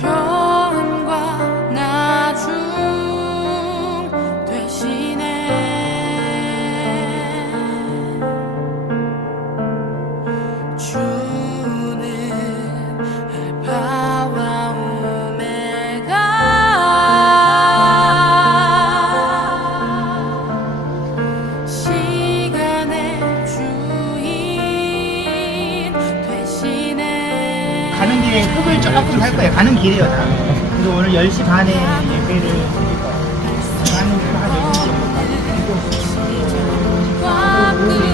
try 가는 길이에요 나. 그래서 오늘 10시 반에 예배를 드릴 거예요. 가는 길한 10시 정도까지.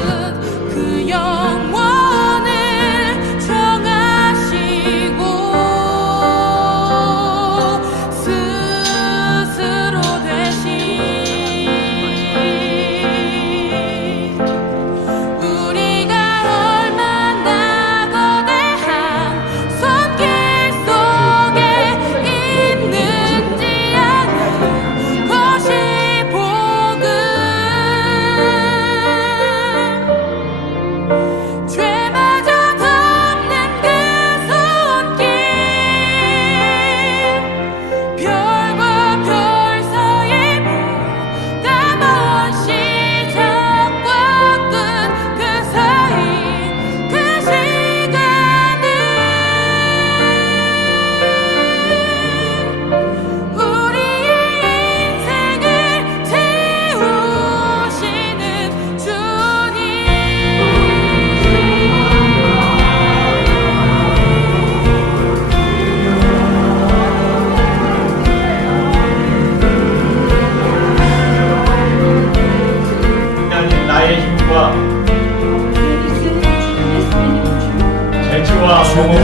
영어로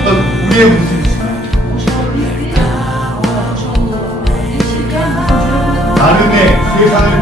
어떤 우리의 모습이지 나름의 세상을